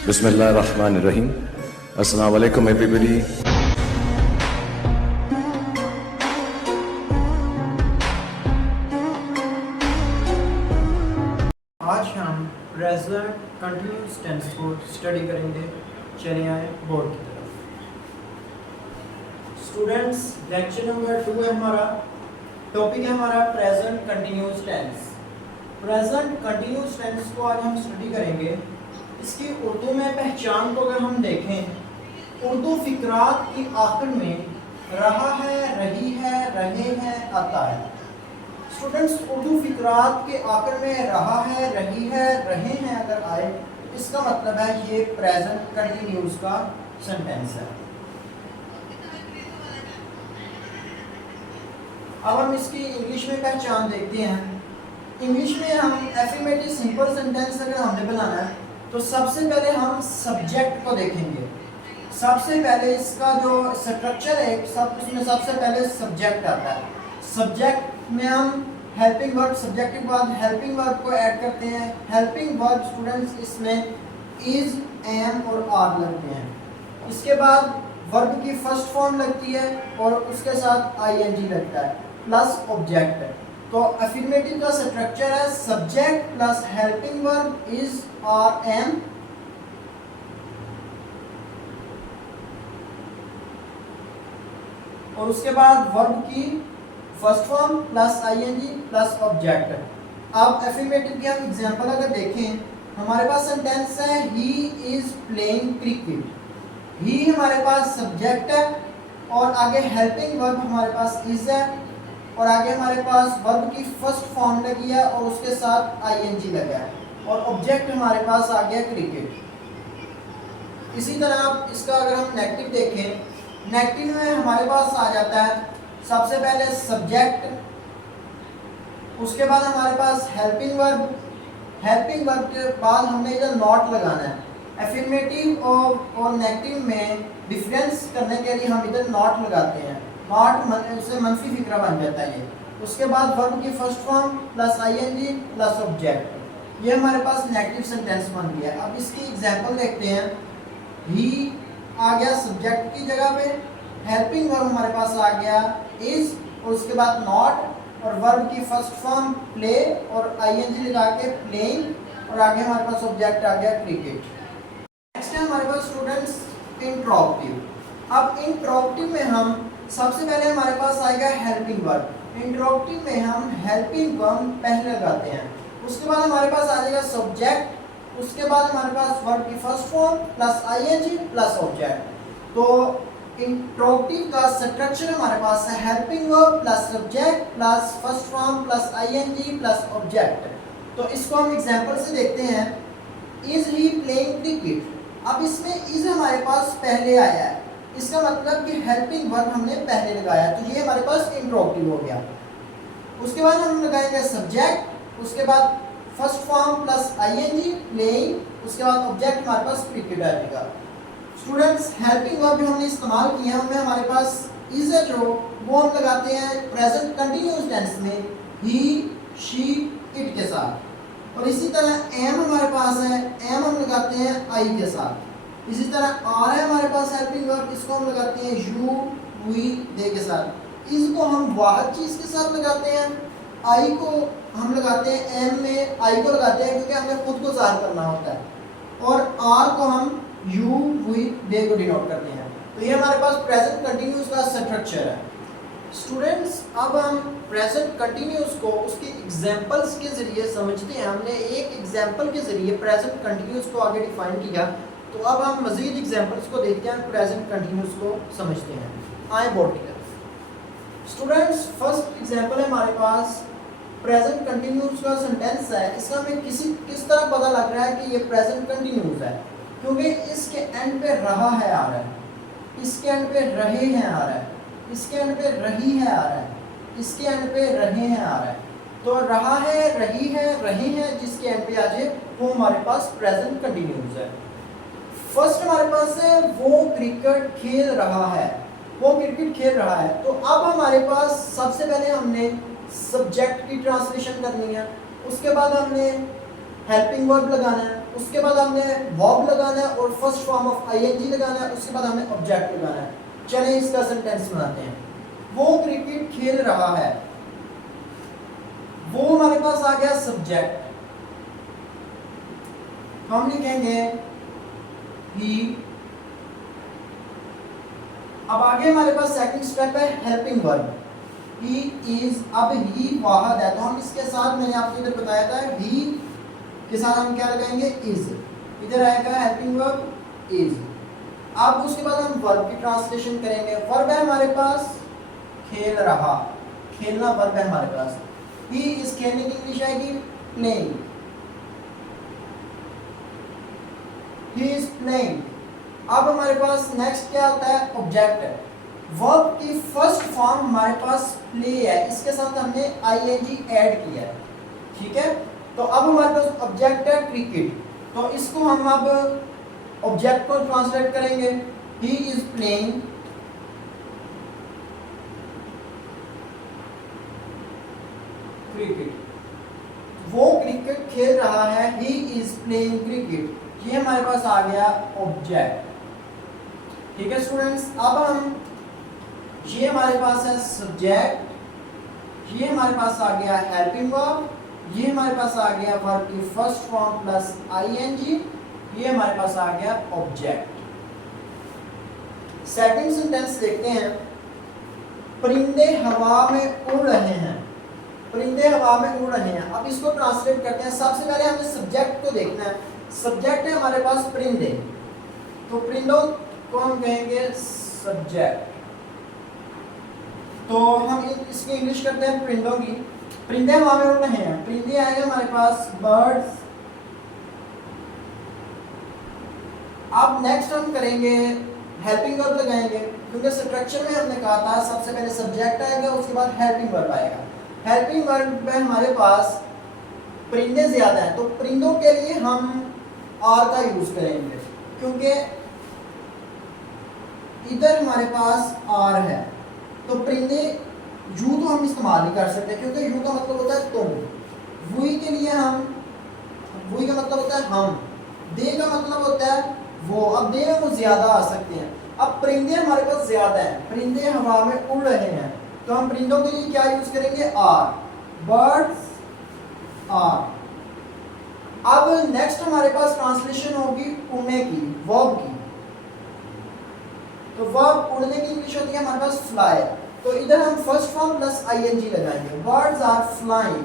बिस्मिल्लाहिर्रहमानिर्रहीम। अस्सलाम वालेकुम एवरीबॉडी। आज हम प्रेजेंट कंटिन्यूस टेंस को स्टडी करेंगे। चले आए बोर्ड की तरफ। स्टूडेंट्स, लेक्चर नंबर 2 है हमारा। टॉपिक है हमारा present continuous tense. Present continuous tense को आज हम स्टडी करेंगे। इसकी उर्दू में पहचान को अगर हम देखें, उर्दू फिक्रात की आखिर में रहा है, रही है, रहे हैं आता है। स्टूडेंट्स, उर्दू फिक्रात के आखिर में रहा है, रही है, रहे हैं अगर आए, इसका मतलब है ये प्रेजेंट कंटिन्यूस का सेंटेंस है। अब हम इसकी इंग्लिश में पहचान देखते हैं। इंग्लिश में हम एफर्मेटिव सिंपल सेंटेंस अगर हमने बनाना है तो सबसे पहले हम सब्जेक्ट को देखेंगे। सबसे पहले इसका जो स्ट्रक्चर है, उसमें सबसे पहले सब्जेक्ट आता है। सब्जेक्ट में हम हेल्पिंग वर्ब, सब्जेक्ट के बाद हेल्पिंग वर्ब को ऐड करते हैं। हेल्पिंग वर्ब स्टूडेंट्स इसमें इज, एम और आर लगते हैं। इसके बाद वर्ब की फर्स्ट फॉर्म लगती है और उसके साथ आईएनजी लगता है प्लस ऑब्जेक्ट है। तो अफर्मेटिव का स्ट्रक्चर है subject plus helping verb is, are, am, और उसके बाद वर्ब की first form plus ING plus object. अब अफर्मेटिव की हम एग्जांपल अगर देखें, हमारे पास सेंटेंस है he is playing cricket. He हमारे पास सब्जेक्ट है और आगे हेल्पिंग वर्ब हमारे पास इज है और आगे हमारे पास वर्ब की फर्स्ट फॉर्म लगी है और उसके साथ आईएनजी लगा है और ऑब्जेक्ट हमारे पास आ गया क्रिकेट। इसी तरह इसका अगर हम नेगेटिव देखें, नेगेटिव में हमारे पास आ जाता है सबसे पहले सब्जेक्ट, उसके बाद हमारे पास हेल्पिंग वर्ब। हेल्पिंग वर्ब के बाद हमने इधर नॉट लगाना है। अफर्मेटिव और नेगेटिव में डिफरेंस करने के लिए हम इधर नॉट लगाते हैं। नॉट उससे मनफी फिक्रा बन जाता है ये। उसके बाद वर्ब की first form plus ING plus object, ये हमारे पास नेगेटिव सेंटेंस बन गया। अब इसकी एग्जांपल देखते हैं। ही आ गया सब्जेक्ट की जगह पे, हेल्पिंग वर्ब हमारे पास आ गया इज और उसके बाद नॉट और वर्ब की फर्स्ट फॉर्म प्ले और आईएनजी लगा के प्लेइंग और आगे हमारे पास ऑब्जेक्ट आ गया क्रिकेट। नेक्स्ट है हमारे पास स्टूडेंट्स इंट्रोगेटिव। अब इंट्रोगेटिव में हम सबसे पहले हमारे पास आएगा हेल्पिंग वर्ब। इंट्रोगेटिव में हम हेल्पिंग वर्ब पहले लगाते हैं। उसके बाद हमारे पास आ जाएगा सब्जेक्ट, उसके बाद हमारे पास वर्ब की first form plus ING plus object. तो इंट्रोगेटिव का स्ट्रक्चर हमारे पास है helping verb plus subject plus first form plus ING plus object. तो इसको हम एग्जांपल से देखते हैं। Is he playing cricket. अब इसमें इज हमारे पास पहले आया है, इसका मतलब कि हेल्पिंग वर्ब हमने पहले लगाया, तो ये हमारे पास इंट्रोगेटिव हो गया। उसके बाद हम लगाएंगे सब्जेक्ट, उसके बाद first form plus ING playing, उसके बाद ऑब्जेक्ट हमारे पास क्रिकेट आ जाएगा। स्टूडेंट्स, हेल्पिंग वर्ब भी हमने इस्तेमाल किया है, उनमें हमारे पास इज है जो वो हम लगाते हैं प्रेजेंट कंटिन्यूस टेंस में ही, शी, इट के साथ। और इसी तरह एम हमारे पास है, एम हम लगाते हैं आई के साथ। इसी तरह आर है हमारे पास हेल्पिंग वर्ब, इसको हम लगाते हैं यू, वी, दे के साथ। इस को हम वाहद चीज़ के साथ लगाते हैं। आई को हम लगाते हैं एम में, आई को लगाते हैं क्योंकि हमें खुद को ज़ाहिर करना होता है, और आर को हम यू, वी, दे को डिनोट करते हैं। तो ये हमारे पास प्रेजेंट कंटिन्यूस का स्ट्रक्चर है। स्टूडेंट्स, अब हम प्रेजेंट कंटिन्यूस को उसके एग्जांपल्स के ज़रिए समझते हैं। हमने एक एग्जांपल के ज़रिए प्रेजेंट कंटिन्यूस को आगे डिफाइन किया, तो अब हम मज़ीद एग्जांपल्स को देखते हैं, प्रेजेंट कंटिन्यूस को समझते हैं। आए बोर्ड की तरफ। स्टूडेंट्स, फर्स्ट एग्जांपल है हमारे पास प्रेजेंट कंटिन्यूस का सेंटेंस है। इसका हमें किस तरह पता लग रहा है कि ये प्रेजेंट कंटिन्यूस है, क्योंकि इसके एंड पे रहा है आ रहा है, इसके एंड पे रहे हैं आ रहा है, इसके एंड पे रही है आ रहा है, इसके एंड पे रहे हैं आ रहा है। तो रहा है, रही है, रहे हैं जिसके एंड पे आ जाए वो हमारे पास प्रेजेंट कंटिन्यूस है। फर्स्ट हमारे पास है वो क्रिकेट खेल रहा है, वो क्रिकेट खेल रहा है। तो अब हमारे पास सबसे पहले हमने सब्जेक्ट की ट्रांसलेशन करनी है, उसके बाद हमने हेल्पिंग वर्ब लगाना है, उसके बाद हमने वर्ब लगाना है और फर्स्ट फॉर्म ऑफ आईएनजी लगाना है, उसके बाद हमने ऑब्जेक्ट लगाना है। चलिए इसका सेंटेंस बनाते हैं। वो क्रिकेट खेल रहा है, वो हमारे पास आ गया सब्जेक्ट, हम लिखेंगे ही। अब आगे हमारे पास सेकंड स्टेप है हेल्पिंग वर्ब, ही इज। अब ही वाहद है तो हम इसके साथ, मैंने आपको इधर बताया था, ही के साथ हम क्या लगाएंगे, इज। इधर आएगा हेल्पिंग वर्ब इज। अब उसके बाद हम वर्ब की ट्रांसलेशन करेंगे। वर्ब है हमारे पास खेल रहा, खेलना वर्ब है हमारे पास। ही इज खेलने की इंग्लिश आएगी प्लेइंग, ही इज प्लेइंग। अब हमारे पास नेक्स्ट क्या आता है, ऑब्जेक्ट। वर्ब की फर्स्ट फॉर्म हमारे पास प्ले है, इसके साथ हमने आईएनजी ऐड किया है, ठीक है। तो अब हमारे पास ऑब्जेक्ट है क्रिकेट, तो इसको हम अब ऑब्जेक्ट को ट्रांसलेट करेंगे। ही इज प्लेइंग क्रिकेट, वो क्रिकेट खेल रहा है, ही इज प्लेइंग क्रिकेट। ये हमारे पास आ गया ऑब्जेक्ट, ठीक है स्टूडेंट्स। अब हम, ये हमारे पास है सब्जेक्ट, ये हमारे पास आ गया हेल्पिंग वर्ब, ये हमारे पास आ गया वर्ब की फर्स्ट फॉर्म प्लस आईएनजी, ये हमारे पास आ गया ऑब्जेक्ट। सेकंड सेंटेंस देखते हैं। परिंदे हवा में उड़ रहे हैं, परिंदे हवा में उड़ रहे हैं। अब इसको ट्रांसलेट करते हैं। सबसे पहले हमें सब्जेक्ट को देखना है। सब्जेक्ट है हमारे पास परिंदे, तो परिंदों को हम कहेंगे सब्जेक्ट। तो हम इसकी इंग्लिश करते हैं परिंदों की। परिंदे हवा में उड़ रहे हैं, परिंदे आएंगे हमारे पास बर्ड्स। अब नेक्स्ट हम करेंगे हेल्पिंग वर्ब लगाएंगे, क्योंकि स्ट्रक्चर में हमने कहा था सबसे पहले सब्जेक्ट आएगा, उसके बाद हेल्पिंग वर्ब आएगा। हेल्पिंग वर्ब में हमारे पास परिंदे ज्यादा हैं, तो परिंदों के लिए हम आर का यूज करेंगे, क्योंकि इधर हमारे पास आर है। तो परिंदे यू तो हम इस्तेमाल नहीं कर सकते, क्योंकि यू का मतलब होता है तुम। वुई के लिए हम, वुई का मतलब होता है हम, दे का मतलब होता है वो। अब दे में वो ज्यादा आ सकते हैं। अब परिंदे हमारे पास ज्यादा हैं, परिंदे हवा में उड़ रहे हैं, तो हम परिंदों के लिए क्या यूज करेंगे, आर। Birds are. अब नेक्स्ट हमारे पास ट्रांसलेशन होगी उड़ने की, वर्ब की। तो वर्ब उड़ने की इंग्लिश होती है हमारे पास फ्लाई, तो इधर हम फर्स्ट फॉर्म प्लस आईएनजी लगाएंगे। Birds are flying.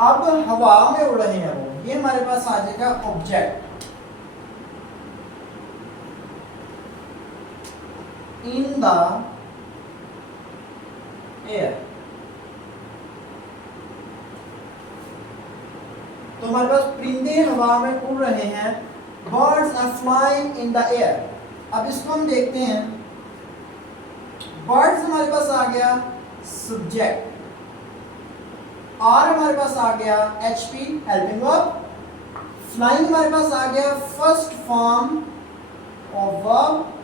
अब हवा में उड़ रहे हैं वो, ये हमारे पास आ जाएगा ऑब्जेक्ट। इन द एयर, तो हमारे पास परिंदे हवा में उड़ रहे हैं, birds are flying in the air. अब इसको हम देखते हैं। बर्ड्स हमारे पास आ गया सब्जेक्ट, आर हमारे पास आ गया एचपी हेल्पिंग वर्ब, फ्लाइंग हमारे पास आ गया first form of verb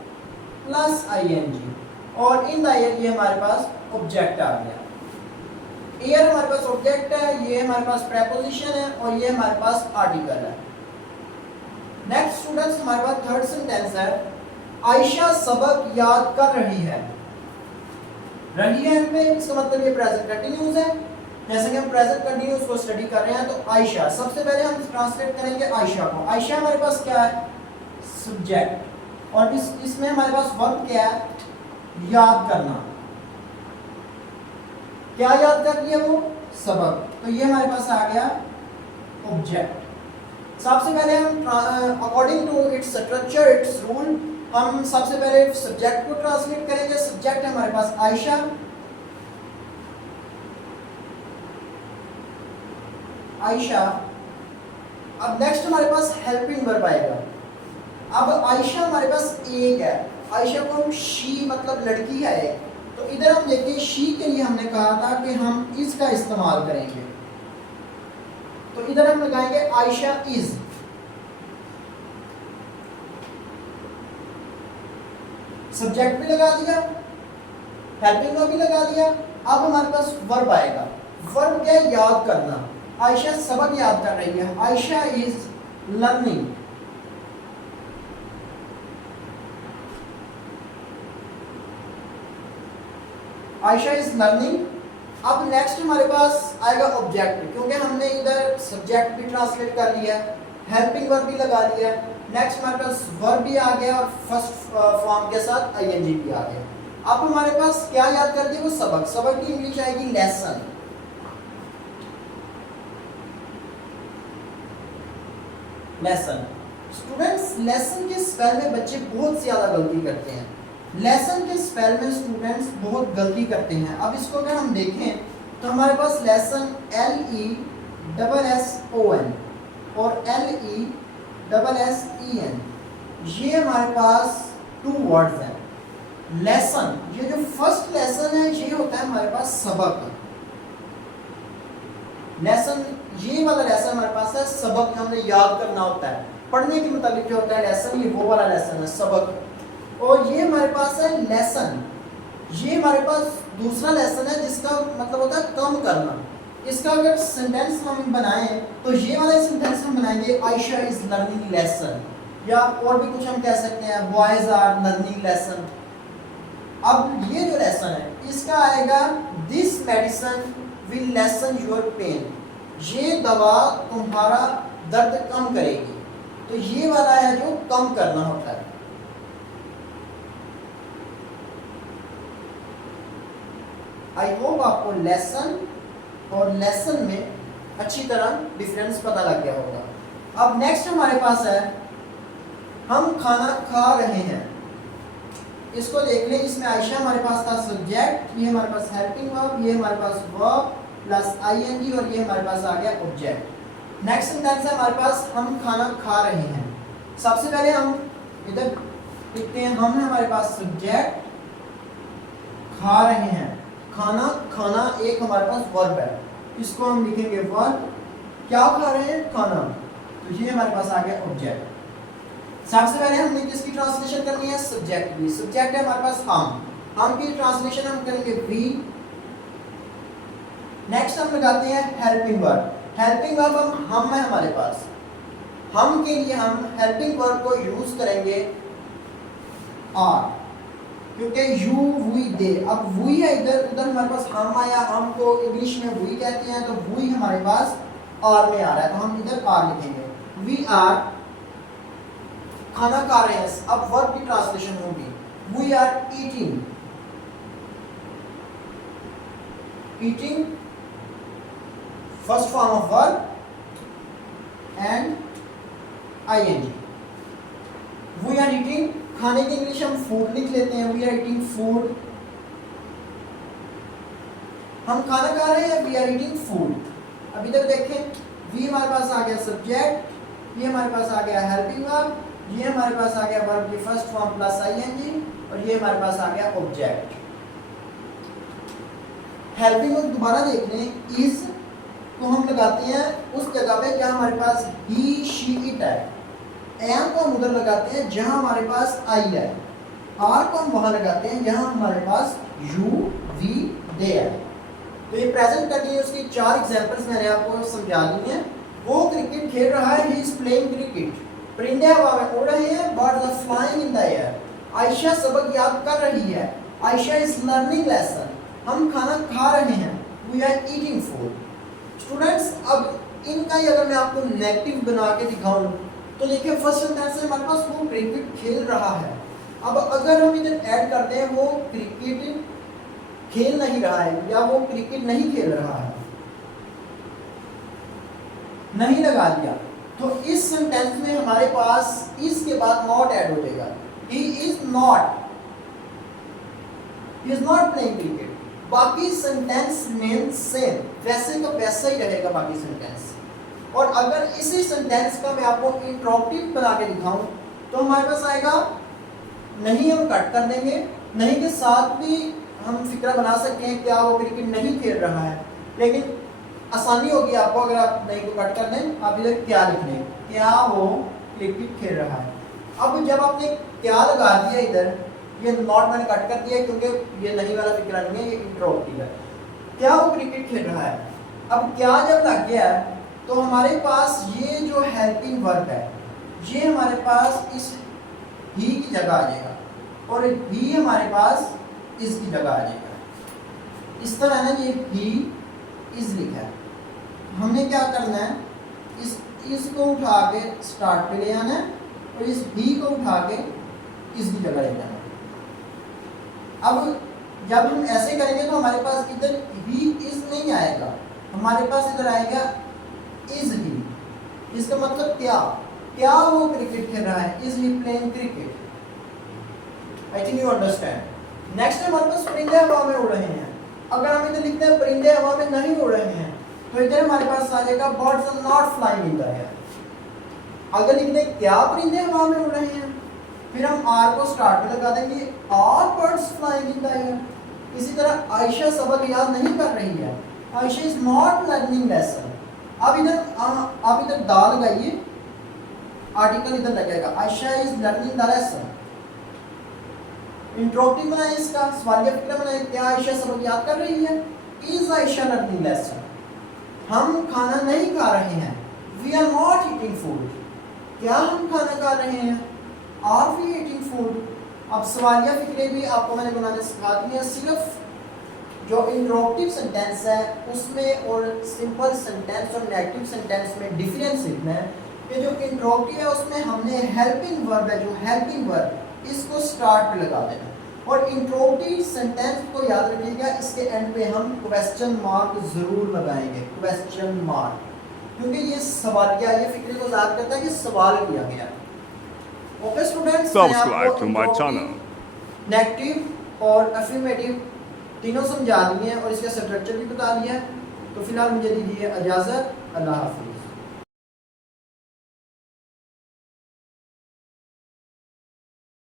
plus ING, और इन द एयर ये हमारे पास ऑब्जेक्ट आ गया। एयर हमारे पास ऑब्जेक्ट है, ये हमारे पास प्रेपोजिशन है, और ये हमारे पास आर्टिकल है। नेक्स्ट स्टूडेंट्स हमारे पास थर्ड सेंटेंस है। आयशा सबक याद कर रही है। रही है में इसका मतलब ये प्रेजेंट कंटिन्यूस है। जैसे कि हम प्रेजेंट कंटिन्यूस को स्टडी कर रहे हैं, तो आयशा, सबसे पहले हम ट्रांसलेट करेंगे आयशा को। आयशा हमारे पास क्या है, सब्जेक्ट, और इसमें हमारे पास वर्ब क्या है, याद करना। क्या याद कर लिया वो, सबक, तो ये हमारे पास आ गया ऑब्जेक्ट। सबसे पहले हम according to its structure, its rule, हम सबसे पहले सब्जेक्ट को ट्रांसलेट करेंगे। सब्जेक्ट है हमारे पास आयशा, आयशा। अब नेक्स्ट हमारे पास हेल्पिंग वर्ब आएगा। अब आयशा हमारे पास एक है, आयशा को हम शी मतलब लड़की है एक, तो इधर हम देखिए शी के लिए हमने कहा था कि हम इसका इस्तेमाल करेंगे, तो इधर हम लगाएंगे आयशा इज। सब्जेक्ट भी लगा दिया, हेल्पिंग वर्ब भी लगा दिया। अब हमारे पास वर्ब आएगा। वर्ब क्या है, याद करना। आयशा सबक याद कर रही है, Ayesha is learning. Ayesha is learning. अब नेक्स्ट हमारे पास आएगा ऑब्जेक्ट, क्योंकि हमने इधर सब्जेक्ट भी ट्रांसलेट कर लिया, हेल्पिंग वर्ब भी लगा लिया। नेक्स्ट हमारे पास वर्ब भी आ गया और फर्स्ट फॉर्म के साथ आईएनजी भी आ गया। अब हमारे पास क्या याद कर दिया, वो सबक। सबक की इंग्लिश आएगी लेसन। लेसन स्टूडेंट्स, लेसन के स्पेल में बच्चे बहुत ज्यादा गलती करते हैं। लेसन के स्पेल में स्टूडेंट्स बहुत गलती करते हैं। अब इसको अगर हम देखें तो हमारे पास लेसन LESSON और LESSEN, ये हमारे पास 2 वर्ड्स हैं। लेसन, ये जो फर्स्ट लेसन है ये होता है हमारे पास सबक। लेसन, ये वाला लेसन हमारे पास है सबक, हमने याद करना होता है। पढ़ने के मुताबिक जो होता है लेसन, ये वो वाला लेसन है सबक। और ये हमारे पास है लेसन, ये हमारे पास दूसरा लेसन है जिसका मतलब होता है कम करना। इसका अगर सेंटेंस हम बनाएं तो ये वाला सेंटेंस हम बनाएंगे आयशा इज लर्निंग लेसन, या और भी कुछ हम कह सकते हैं बॉयज आर लर्निंग लेसन। अब ये जो लेसन है इसका आएगा this medicine will lessen your pain, ये दवा तुम्हारा दर्द कम करेगी। तो ये वाला है जो कम करना होता है। आई होप आपको लेसन और लेसन में अच्छी तरह डिफरेंस पता लग गया होगा। अब नेक्स्ट हमारे पास है हम खाना खा रहे हैं। इसको देख लें, इसमें आयशा हमारे पास था सब्जेक्ट, ये हमारे पास हेल्पिंग वर्ब, ये हमारे पास वर्ब प्लस आईएनजी और ये हमारे पास आ गया ऑब्जेक्ट। नेक्स्ट सेंटेंस है हमारे पास हम खाना खा रहे हैं। सबसे पहले हम इधर लिखते हैं, हम हमारे पास सब्जेक्ट, खा रहे हैं, खाना, खाना एक हमारे पास वर्ब है, इसको हम लिखेंगे वर्ब। क्या खा रहे हैं, खाना, तो ये हमारे पास आ गया ऑब्जेक्ट। सबसे पहले हमने किसकी ट्रांसलेशन करनी है, सब्जेक्ट की। सब्जेक्ट है हमारे पास हम की ट्रांसलेशन हम करेंगे वी। नेक्स्ट हम लगाते हैं हेल्पिंग वर्ब। हेल्पिंग वर्ब हम है हमारे पास, हम के लिए हम हेल्पिंग वर्ब को यूज करेंगे आर, क्योंकि यू वी दे। अब वी है इधर, उधर हमारे पास हम आया, हम को इंग्लिश में वी कहते हैं, तो वी हमारे पास आर में आ रहा है, तो हम इधर आर लिखेंगे। वी आर खाना खा रहे हैं। अब वर्ब की ट्रांसलेशन होगी, we are eating. Eating first form of verb and ING. We are eating, खाने की इंग्लिश हम फूड लिख लेते हैं, वी आर ईटिंग फूड। हम खाना खा रहे हैं, वी आर ईटिंग फूड। अब इधर देखें, वी हमारे पास आ गया सब्जेक्ट, ये हमारे पास आ गया हेल्पिंग वर्ब, ये हमारे पास आ गया वर्ब की फर्स्ट फॉर्म प्लस आईएनजी और ये हमारे पास आ गया ऑब्जेक्ट। हेल्पिंग वर्ब दोबारा देख लें, इज को हम लगाते हैं उस जगह पे जहां हमारे पास ही शी इट है। एम को हम उधर लगाते हैं जहां हमारे पास आई है। आर को हम वहां लगाते हैं जहां हमारे पास यू वी दे है। तो ये प्रेजेंट कंटिन्यूअस की 4 एग्जांपल्स मैंने आपको समझा दी हैं। वो क्रिकेट खेल रहा है, ही इज प्लेइंग क्रिकेट। परिंदे हवा में उड़ रहे हैं, birds are flying in the air. Ayesha सबक याद कर रही है, आयशा इज लर्निंग लेसन। हम खाना खा रहे हैं, we are eating food. Students, अब इनका ही अगर मैं आपको नेगेटिव बना के दिखाऊं तो देखिए फर्स्ट सेंटेंस में हमारे पास वो क्रिकेट खेल रहा है। अब अगर हम इधर ऐड करते हैं वो क्रिकेट खेल नहीं रहा है या वो क्रिकेट नहीं खेल रहा है, नहीं लगा दिया, तो इस सेंटेंस में हमारे पास इसके बाद नॉट ऐड हो जाएगा। He is not playing cricket. बाकी सेंटेंस मेन सेम, वैसे का वैसा ही रहेगा बाकी सेंटेंस। और अगर इसी सेंटेंस का मैं आपको इंट्रोगेटिव बना के दिखाऊं तो हमारे पास आएगा, नहीं हम कट कर देंगे, नहीं के साथ भी हम फिक्रा बना सकते हैं क्या वो क्रिकेट नहीं खेल रहा है, लेकिन आसानी होगी आपको अगर आप नहीं को कट कर दें, आप इधर क्या लिख लें, क्या वो क्रिकेट खेल रहा है। अब जब आपने क्या लगा दिया इधर, ये नॉट मैंने कट कर दिया क्योंकि ये नहीं वाला फिक्रा नहीं है, ये इंट्रोगेटिव है। क्या वो क्रिकेट खेल रहा है, अब क्या जब लग गया है तो हमारे पास ये जो हेल्पिंग वर्ब है ये हमारे पास इस ही की जगह आ जाएगा और ही हमारे पास इसकी जगह आ जाएगा। इस तरह ना ये ही इज लिखा है, हमने क्या करना है इसको उठा के स्टार्ट पे ले आना है और इस ही को उठा के इसकी जगह ले जाना है। अब जब हम ऐसे करेंगे तो हमारे पास इधर ही इज नहीं आएगा, हमारे पास इधर आएगा इज ही। इसका मतलब क्या वो क्रिकेट खेल रहा है, is he playing cricket. I think you understand. Next हमारे पास परिंदे हवा में उड़ रहे हैं। अगर हम इधर लिखते हैं परिंदे हवा में नहीं उड़ रहे हैं तो इधर हमारे पास आ जाएगा birds are not flying in the air. अगर लिखते हैं क्या परिंदे हवा में उड़ रहे हैं फिर हम आर को स्टार्ट पे लगा देंगे are birds flying in the air. इसी तरह आयशा सबक याद नहीं कर रही है, Ayesha is not learning lesson. अब इधर दाल लगाइए, आर्टिकल इधर लगेगा Ayesha is learning the lesson. Interrogative बनाए, इसका सवालिया फिक्र बनाए, क्या आयशा सबक याद कर रही है, इज आयशा लर्निंग लेसन। हम खाना नहीं खा रहे हैं, we are not eating food. क्या हम खाना खा रहे हैं, आर वी ईटिंग फूड। अब सवालिया फिक्रे भी आपको मैंने बनाने सिखा दिए। सिर्फ जो इंट्रोगेटिव सेंटेंस है उसमें और सिंपल सेंटेंस और नेगेटिव सेंटेंस में डिफरेंस लिखना है कि जो इंट्रोगेटिव है उसमें हमने हेल्पिंग वर्ब है, जो हेल्पिंग वर्ब इसको स्टार्ट पे लगा देना। और इंट्रोगेटिव सेंटेंस को याद रखिएगा, इसके एंड पे हम क्वेश्चन मार्क जरूर लगाएंगे, क्वेश्चन मार्क, क्योंकि ये सवालिया ये फिक्रे को याद करता है कि सवाल किया गया। Okay students, Subscribe to my channel. Negative और अफर्मेटिव तीनों समझा दिए हैं और इसका स्ट्रक्चर भी बता दिया है। तो फिलहाल मुझे दीजिए इजाज़त, अल्लाह हाफिज़।